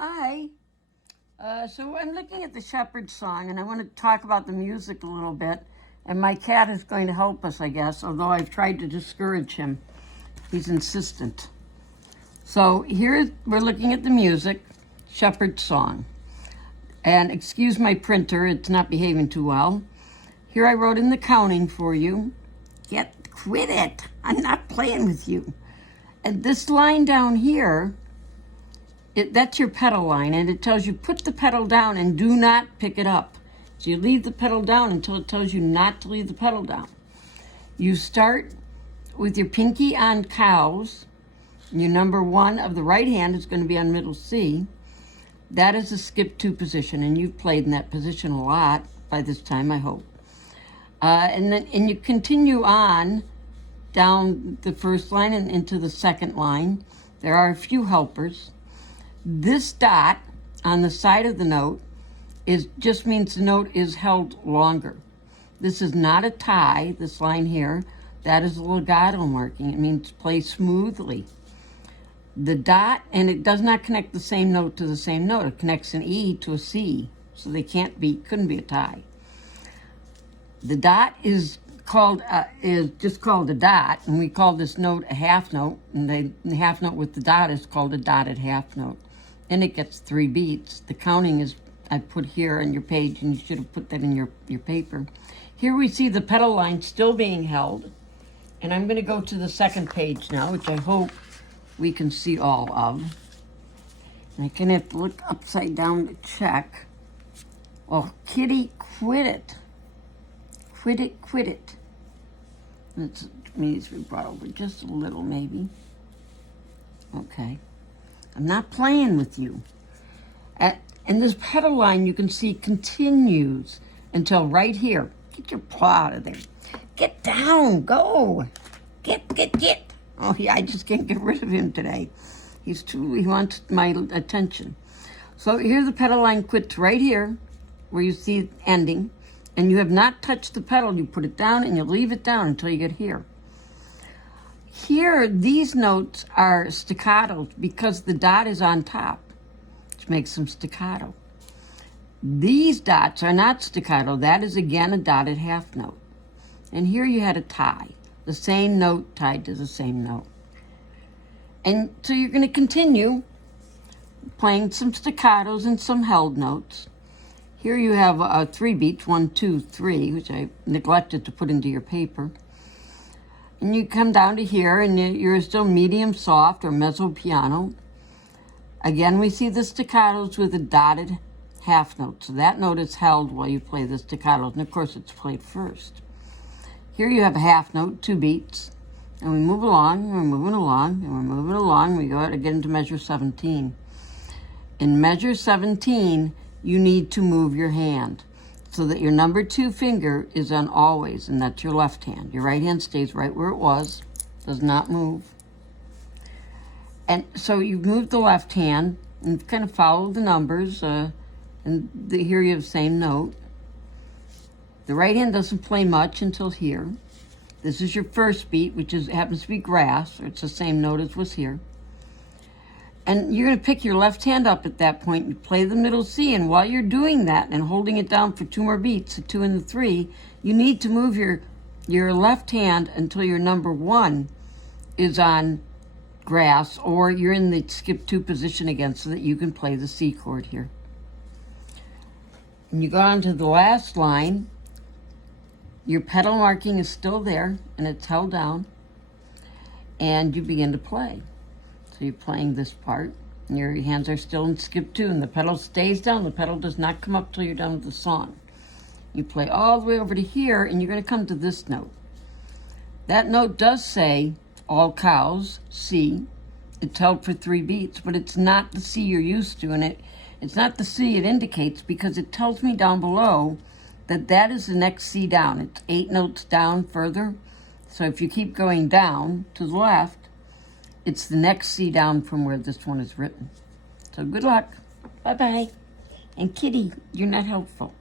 Hi. So I'm looking at the Shepherd song, and I want to talk about the music a little bit. And my cat is going to help us, I guess, although I've tried to discourage him. He's insistent. So here we're looking at the music, Shepherd song. And excuse my printer, it's not behaving too well. Here I wrote in the counting for you. Quit it. I'm not playing with you. And this line down here, that's your pedal line, and it tells you put the pedal down and do not pick it up. So you leave the pedal down until it tells you not to leave the pedal down. You start with your pinky on cows. Your number 1 of the right hand is going to be on middle C. That is a skip 2 position, and you've played in that position a lot by this time, I hope. And you continue on down the first line and into the second line. There are a few helpers. This dot on the side of the note just means the note is held longer. This is not a tie, this line here. That is a legato marking. It means play smoothly. The dot, and it does not connect the same note to the same note. It connects an E to a C, so they couldn't be a tie. The dot is just called a dot, and we call this note a half note, and the half note with the dot is called a dotted half note. And it gets 3 beats. The counting is, I put here on your page, and you should have put that in your paper. Here we see the pedal line still being held, and I'm going to go to the second page now, which I hope we can see all of. And I can have to look upside down to check. Oh, kitty, quit it. Quit it. It needs to be brought over just a little, maybe. Okay. I'm not playing with you. And this pedal line, you can see, continues until right here. Get your paw out of there. Get down. Go. Get. Oh, yeah, I just can't get rid of him today. He wants my attention. So here the pedal line quits right here, where you see it ending. And you have not touched the pedal. You put it down and you leave it down until you get here. Here, these notes are staccato because the dot is on top, which makes them staccato. These dots are not staccato. That is, again, a dotted half note. And here you had a tie, the same note tied to the same note. And so you're going to continue playing some staccatos and some held notes. Here you have 3 beats, 1, 2, 3, which I neglected to put into your paper. And you come down to here, and you're still medium soft or mezzo piano. Again, we see the staccatos with a dotted half note. So that note is held while you play the staccatos. And, of course, it's played first. Here you have a half note, 2 beats. And we move along, and we're moving along, and we're moving along. We go out again into measure 17. In measure 17, you need to move your hand so that your number 2 finger is on always, and that's your left hand. Your right hand stays right where it was, does not move. And so you've moved the left hand and kind of followed the numbers, here you have the same note. The right hand doesn't play much until here. This is your first beat, which happens to be grass, or it's the same note as was here. And you're going to pick your left hand up at that point and play the middle C. And while you're doing that and holding it down for 2 more beats, the 2 and the 3, you need to move your left hand until your number 1 is on grass, or you're in the skip 2 position again so that you can play the C chord here. And you go on to the last line. Your pedal marking is still there, and it's held down. And you begin to play. So you're playing this part, and your hands are still in skip 2, and the pedal stays down. The pedal does not come up till you're done with the song. You play all the way over to here, and you're going to come to this note. That note does say, all cows, C. It's held for 3 beats, but it's not the C you're used to, and it's not the C it indicates because it tells me down below that is the next C down. It's 8 notes down further. So if you keep going down to the left, it's the next C down from where this one is written. So good luck. Bye-bye. And Kitty, you're not helpful.